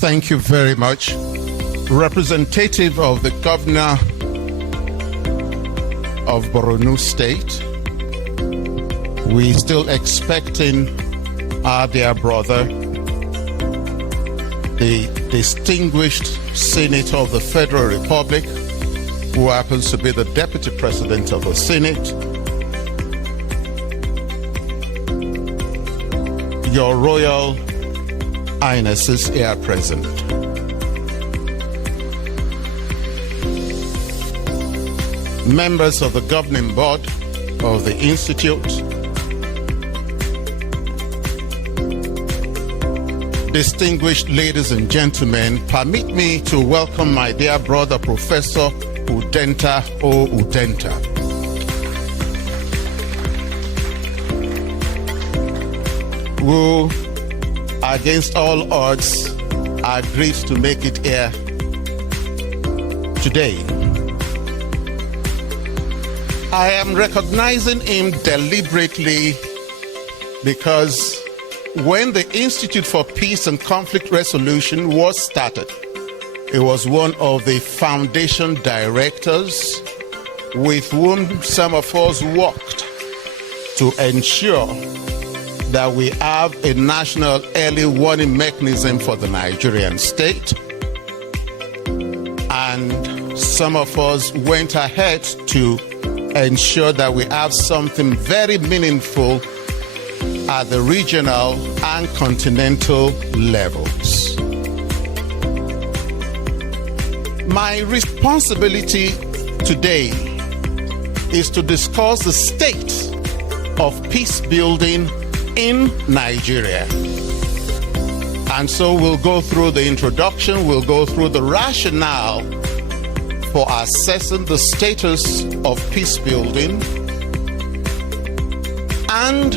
Thank you very much. Representative of the Governor of Borno State, we're still expecting our dear brother, the distinguished Senator of the Federal Republic, who happens to be the Deputy President of the Senate, Your Royal Highnesses here present. Members of the governing board of the Institute, distinguished ladies and gentlemen, permit me to welcome my dear brother, Professor Udenta O. Udenta. Who, against all odds, agreed to make it here today. I am recognizing him deliberately because when the Institute for Peace and Conflict Resolution was started, it was one of the foundation directors with whom some of us worked to ensure that we have a national early warning mechanism for the Nigerian state. And some of us went ahead to ensure that we have something very meaningful at the regional and continental levels. My responsibility today is to discuss the state of peace building in Nigeria. And so we'll go through the introduction, we'll go through the rationale for assessing the status of peace building and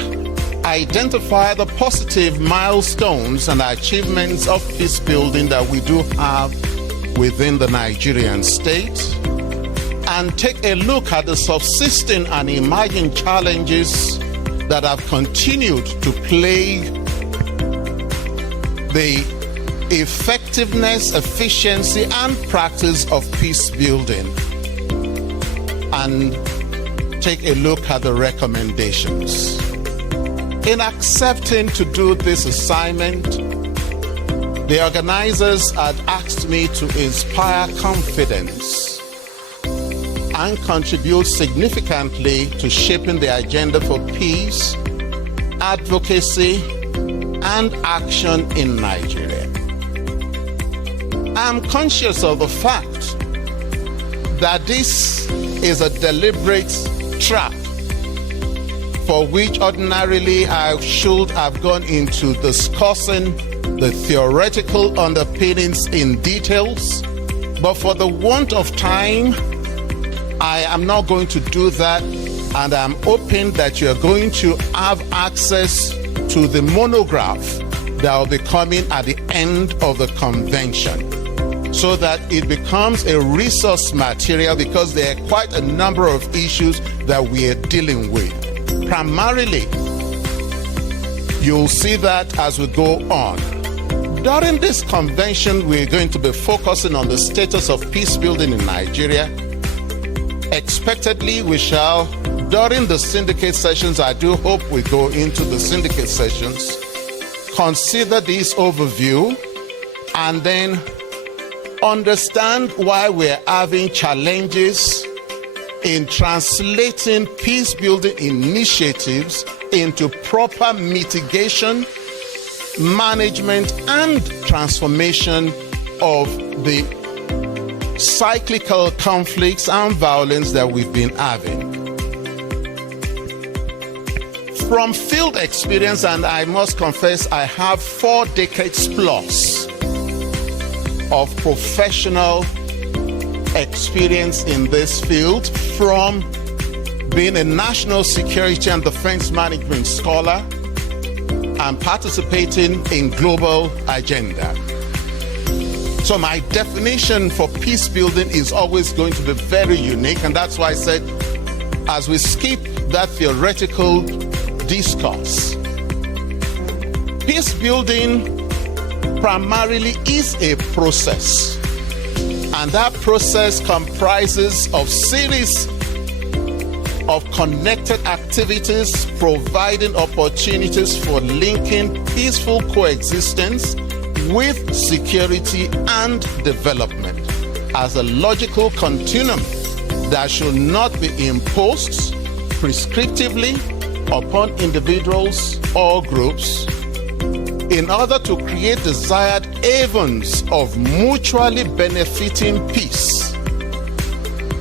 identify the positive milestones and achievements of peace building that we do have within the Nigerian state, and take a look at the subsisting and emerging challenges that have continued to plague the effectiveness, efficiency, and practice of peace building, and take a look at the recommendations. In accepting to do this assignment, the organizers had asked me to inspire confidence and contribute significantly to shaping the agenda for peace, advocacy, and action in Nigeria. I'm conscious of the fact that this is a deliberate trap for which ordinarily I should have gone into discussing the theoretical underpinnings in details, but for the want of time, I am not going to do that, and I'm hoping that you're going to have access to the monograph that will be coming at the end of the convention, so that it becomes a resource material, because there are quite a number of issues that we are dealing with. Primarily, you'll see that as we go on. During this convention, we're going to be focusing on the status of peace building in Nigeria. Expectedly, we shall, during the syndicate sessions, I do hope we go into the syndicate sessions, consider this overview, and then understand why we're having challenges in translating peace-building initiatives into proper mitigation, management, and transformation of the cyclical conflicts and violence that we've been having. From field experience, and I must confess, I have 4 decades plus of professional experience in this field, from being a national security and defense management scholar and participating in global agenda. So my definition for peace building is always going to be very unique, and that's why I said, as we skip that theoretical discourse, peace building primarily is a process. And that process comprises of series of connected activities, providing opportunities for linking peaceful coexistence with security and development as a logical continuum that should not be imposed prescriptively upon individuals or groups in order to create desired havens of mutually benefiting peace.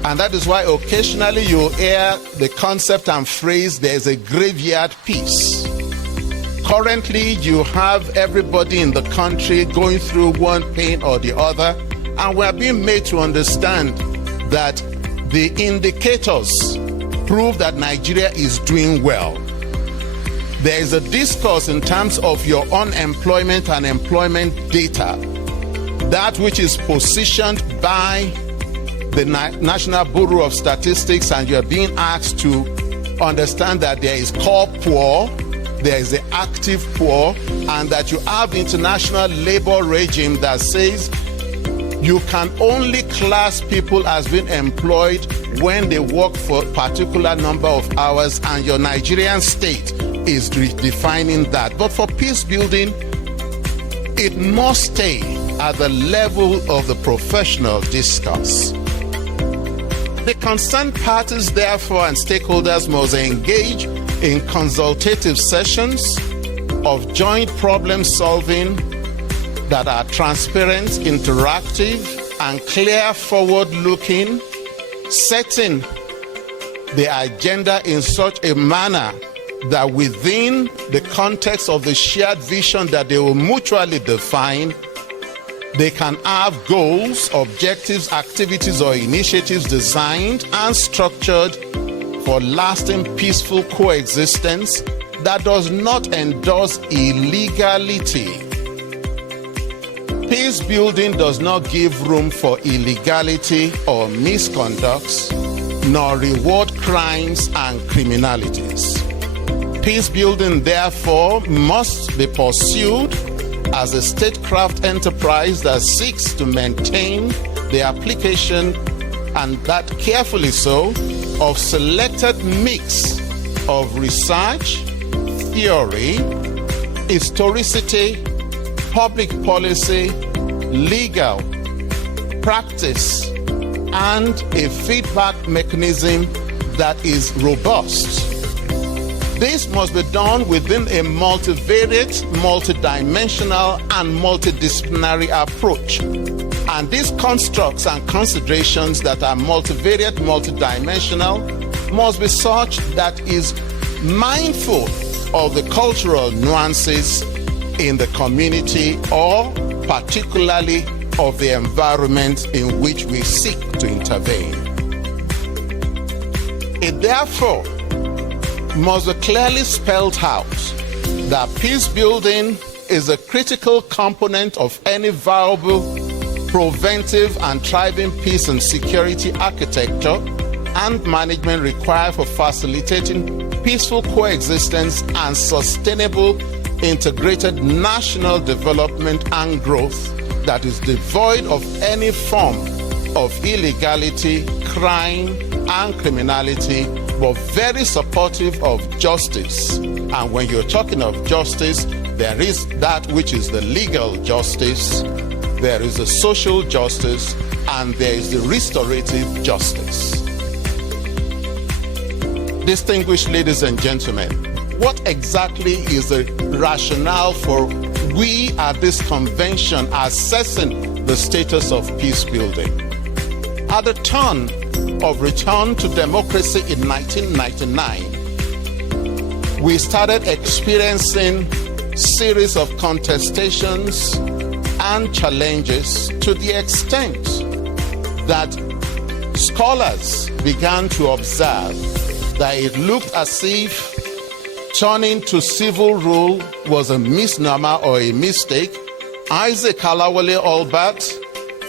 And that is why occasionally you hear the concept and phrase, there's a graveyard peace. Currently, you have everybody in the country going through one pain or the other, and we're being made to understand that the indicators prove that Nigeria is doing well. There is a discourse in terms of your unemployment and employment data, that which is positioned by the National Bureau of Statistics, and you're being asked to understand that there is core poor, there is the active poor, and that you have the international labor regime that says you can only class people as being employed when they work for a particular number of hours, and your Nigerian state is redefining that. But for peace building, it must stay at the level of the professional discourse. The concerned parties, therefore, and stakeholders must engage in consultative sessions of joint problem solving that are transparent, interactive, and clear forward-looking, setting the agenda in such a manner that within the context of the shared vision that they will mutually define, they can have goals, objectives, activities, or initiatives designed and structured for lasting peaceful coexistence that does not endorse illegality. Peace building does not give room for illegality or misconducts, nor reward crimes and criminalities. Peace building, therefore, must be pursued as a statecraft enterprise that seeks to maintain the application, and that carefully so, of selected mix of research, theory, historicity, public policy, legal practice, and a feedback mechanism that is robust. This must be done within a multivariate, multidimensional, and multidisciplinary approach. And these constructs and considerations that are multivariate, multidimensional, must be such that is mindful of the cultural nuances in the community, or particularly of the environment in which we seek to intervene. It therefore must be clearly spelled out that peace building is a critical component of any viable, preventive, and thriving peace and security architecture and management required for facilitating peaceful coexistence and sustainable integrated national development and growth that is devoid of any form of illegality, crime, and criminality, but very supportive of justice. And when you're talking of justice, there is that which is the legal justice, there is the social justice, and there is the restorative justice. Distinguished ladies and gentlemen, what exactly is the rationale for we at this convention assessing the status of peace building? At the turn of return to democracy in 1999, we started experiencing series of contestations and challenges to the extent that scholars began to observe that it looked as if turning to civil rule was a misnomer or a mistake. Isaac Alawale Albert,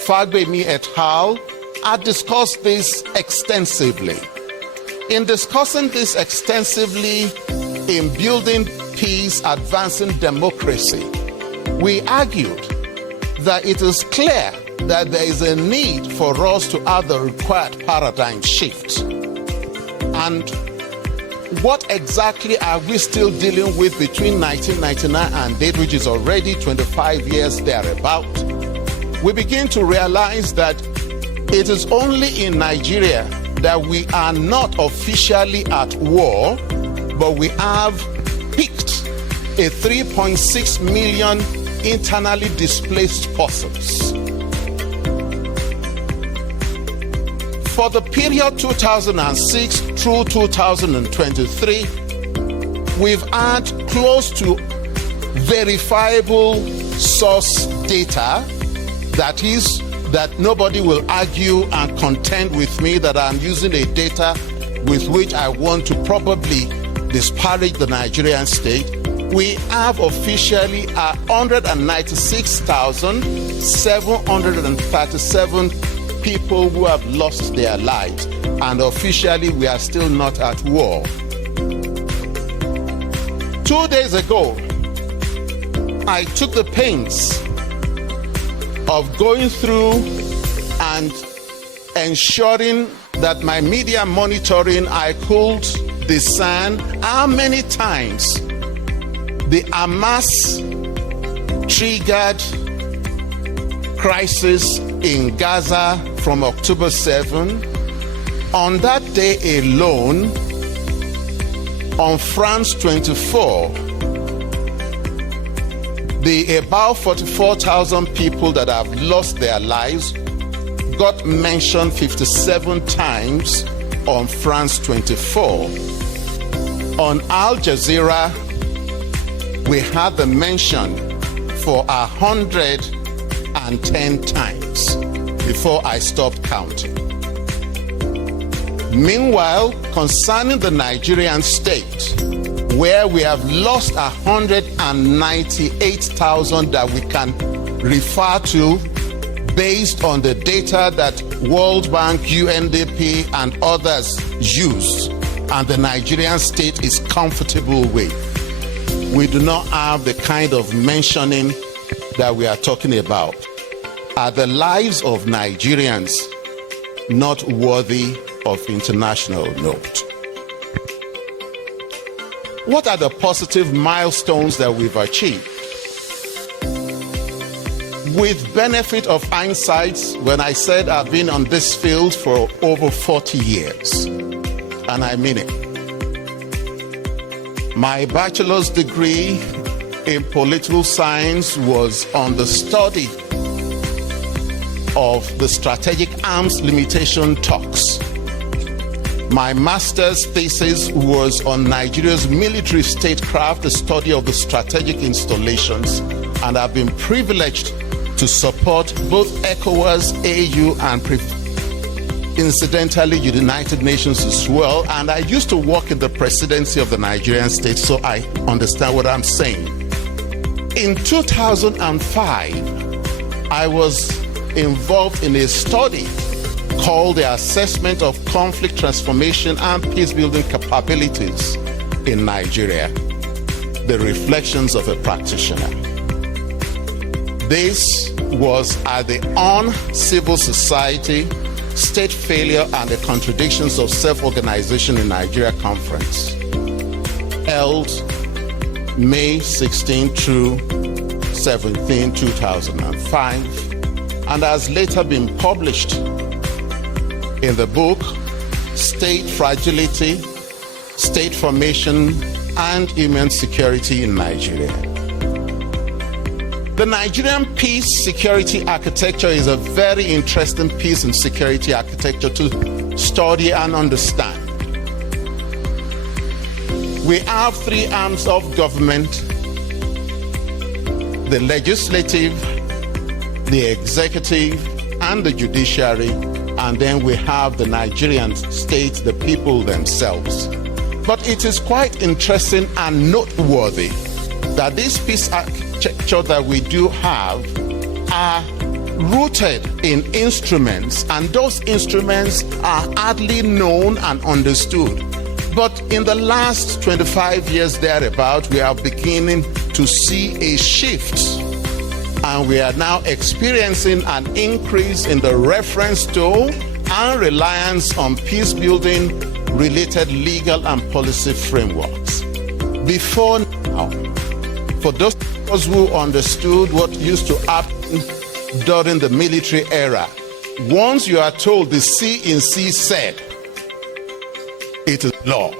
FAGBEMI et al. Had discussed this extensively. In discussing this extensively in building peace, advancing democracy, we argued that it is clear that there is a need for us to have the required paradigm shift. And what exactly are we still dealing with between 1999 and date, which is already 25 years thereabout? We begin to realize that it is only in Nigeria that we are not officially at war, but we have picked a 3.6 million internally displaced persons. For the period 2006 through 2023, we've had close to verifiable source data, that is, that nobody will argue and contend with me that I'm using a data with which I want to probably disparage the Nigerian state. We have officially 196,737 people who have lost their lives, and officially we are still not at war. 2 days ago, I took the pains of going through and ensuring that my media monitoring, I could discern how many times the Hamas triggered crisis in Gaza from October 7. On that day alone, on France 24, the about 44,000 people that have lost their lives got mentioned 57 times on France 24. On Al Jazeera, we had the mention for 110 times before I stopped counting. Meanwhile, concerning the Nigerian state, where we have lost 198,000 that we can refer to based on the data that World Bank, UNDP, and others use, and the Nigerian state is comfortable with. We do not have the kind of mentioning that we are talking about. Are the lives of Nigerians not worthy of international note? What are the positive milestones that we've achieved? With benefit of hindsight, when I said I've been on this field for over 40 years, and I mean it. My bachelor's degree in political science was on the study of the strategic arms limitation talks. My master's thesis was on Nigeria's military statecraft, the study of the strategic installations, and I've been privileged to support both ECOWAS, AU, and incidentally United Nations as well. And I used to work in the presidency of the Nigerian state, so I understand what I'm saying. In 2005, I was involved in a study called the Assessment of Conflict Transformation and Peacebuilding Capabilities in Nigeria, the Reflections of a Practitioner. This was at the On Civil Society, State Failure and the Contradictions of Self-Organization in Nigeria conference, held May 16 through 17, 2005, and has later been published in the book State Fragility, State Formation, and Human Security in Nigeria. The Nigerian peace security architecture is a very interesting piece in security architecture to study and understand. We have three arms of government: the legislative, the executive, and the judiciary. And then we have the Nigerian state, the people themselves. But it is quite interesting and noteworthy that this peace architecture that we do have are rooted in instruments, and those instruments are hardly known and understood. But in the last 25 years thereabout, we are beginning to see a shift And we are now experiencing an increase in the reference to and reliance on peace-building related legal and policy frameworks. Before now, for those of us who understood what used to happen during the military era, once you are told the C said, it is law.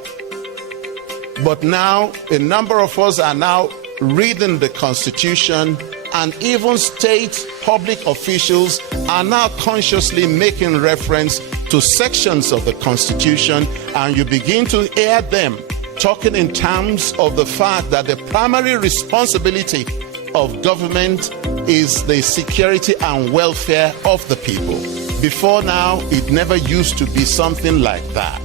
But now, a number of us are now reading the Constitution, and even state public officials are now consciously making reference to sections of the Constitution, and you begin to hear them talking in terms of the fact that the primary responsibility of government is the security and welfare of the people. Before now, it never used to be something like that.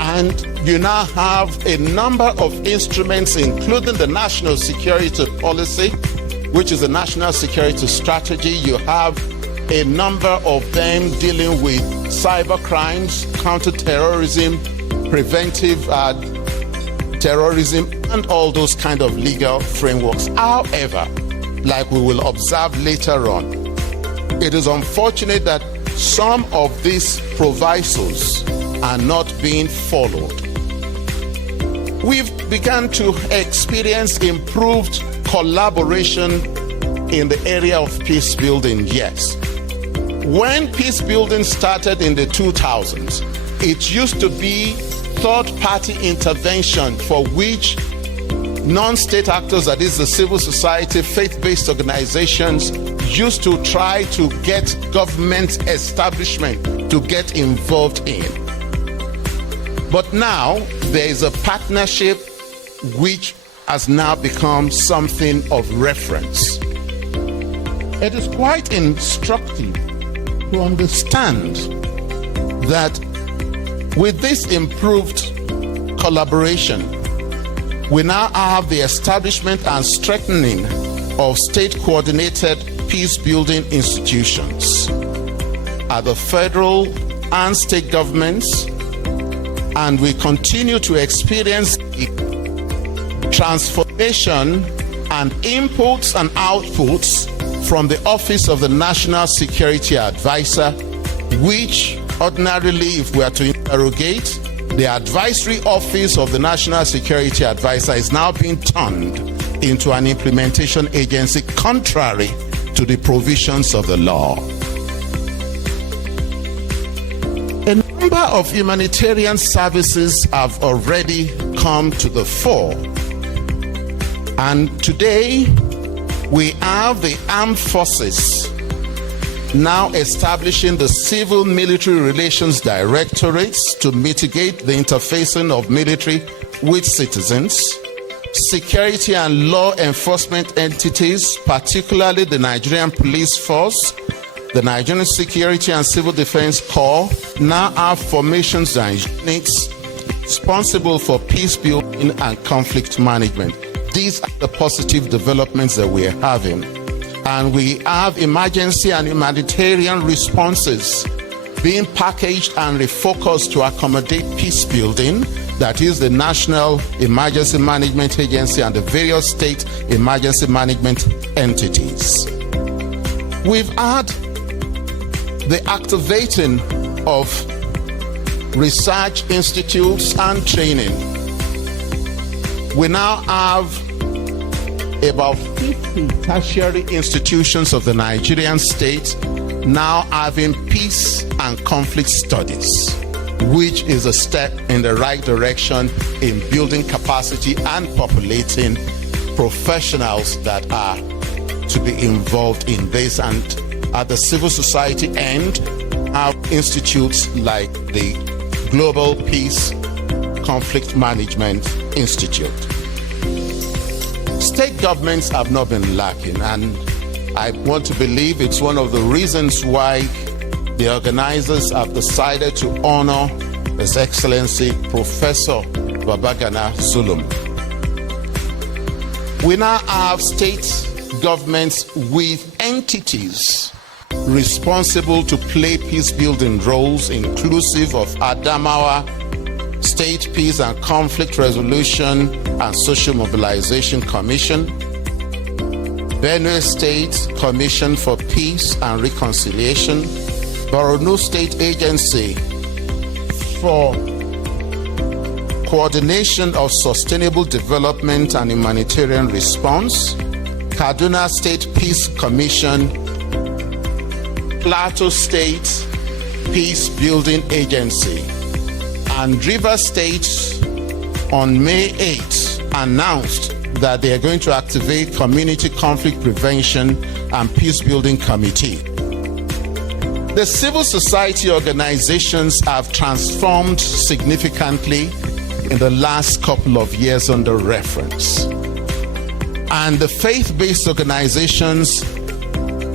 And you now have a number of instruments, including the National Security Policy, which is the National Security Strategy. You have a number of them dealing with cyber crimes, counterterrorism, preventive terrorism, and all those kind of legal frameworks. However, like we will observe later on, it is unfortunate that some of these provisos are not being followed. We've begun to experience improved collaboration in the area of peace building, yes. When peace building started in the 2000s, it used to be third-party intervention for which non-state actors, that is the civil society, faith-based organizations, used to try to get government establishment to get involved in. But now there is a partnership which has now become something of reference. It is quite instructive to understand that with this improved collaboration, we now have the establishment and strengthening of state-coordinated peace-building institutions at the federal and state governments, and we continue to experience transformation and inputs and outputs from the Office of the National Security Advisor, which ordinarily, if we are to interrogate, the advisory office of the National Security Advisor is now being turned into an implementation agency contrary to the provisions of the law. A number of humanitarian services have already come to the fore, and today we have the armed forces now establishing the Civil Military Relations Directorates to mitigate the interfacing of military with citizens. Security and law enforcement entities, particularly the Nigerian Police Force, the Nigerian Security and Civil Defense Corps, now have formations and units responsible for peace building and conflict management. These are the positive developments that we are having. And we have emergency and humanitarian responses being packaged and refocused to accommodate peace building, that is the National Emergency Management Agency and the various state emergency management entities. We've had the activating of research institutes and training. We now have about 50 tertiary institutions of the Nigerian state now having peace and conflict studies, which is a step in the right direction in building capacity and populating professionals that are to be involved in this. And at the civil society end, have institutes like the Global Peace Conflict Management Institute. State governments have not been lacking, and I want to believe it's one of the reasons why the organizers have decided to honor His Excellency Professor Babagana Zulum. We now have state governments with entities responsible to play peace-building roles, inclusive of Adamawa State Peace and Conflict Resolution and Social Mobilization Commission, Benue State Commission for Peace and Reconciliation, Borno State Agency for Coordination of Sustainable Development and Humanitarian Response, Kaduna State Peace Commission, Plateau State Peacebuilding Agency, and Rivers State on May 8th announced that they are going to activate Community Conflict Prevention and Peacebuilding Committee. The civil society organizations have transformed significantly in the last couple of years under reference. And the faith-based organizations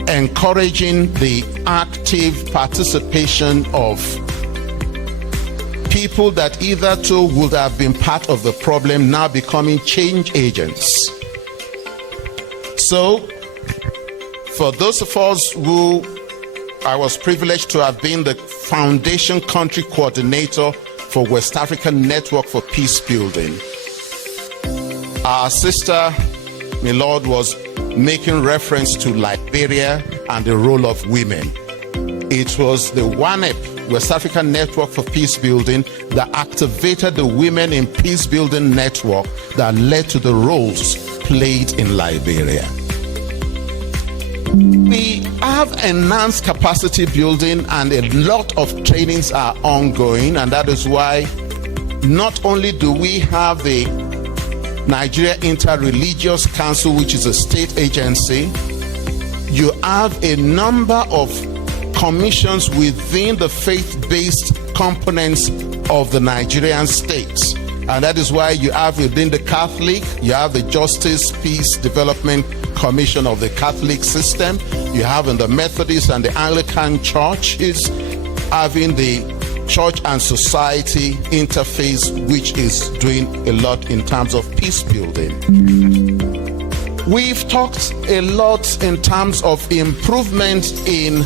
encouraging the active participation of people that either would have been part of the problem now becoming change agents. So, for those of us who I was privileged to have been the foundation country coordinator for West African Network for Peacebuilding, our sister Milord was making reference to Liberia and the role of women. It was the WANEP, West African Network for Peacebuilding, that activated the Women in Peacebuilding Network that led to the roles played in Liberia. We have enhanced capacity building and a lot of trainings are ongoing, and that is why not only do we have the Nigeria Inter-Religious Council, which is a state agency, you have a number of commissions within the faith-based components of the Nigerian states. And that is why you have within the Catholic, you have the Justice, Peace, Development Commission of the Catholic system. You have in the Methodist and the Anglican churches having the church and society interface, which is doing a lot in terms of peace building. We've talked a lot in terms of improvement in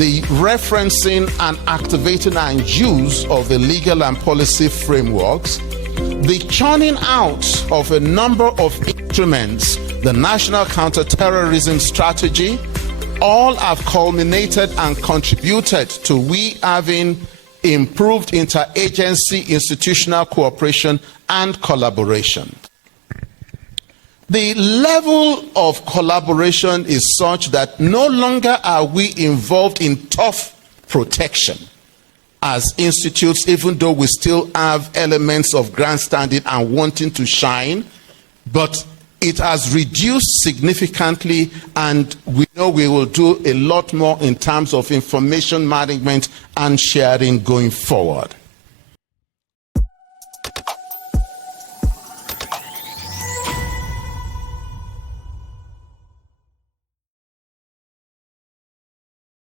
the referencing and activating and use of the legal and policy frameworks, the churning out of a number of instruments, the National Counterterrorism Strategy, all have culminated and contributed to we having improved interagency institutional cooperation and collaboration. The level of collaboration is such that no longer are we involved in tough protection as institutes, even though we still have elements of grandstanding and wanting to shine, but it has reduced significantly, and we know we will do a lot more in terms of information management and sharing going forward.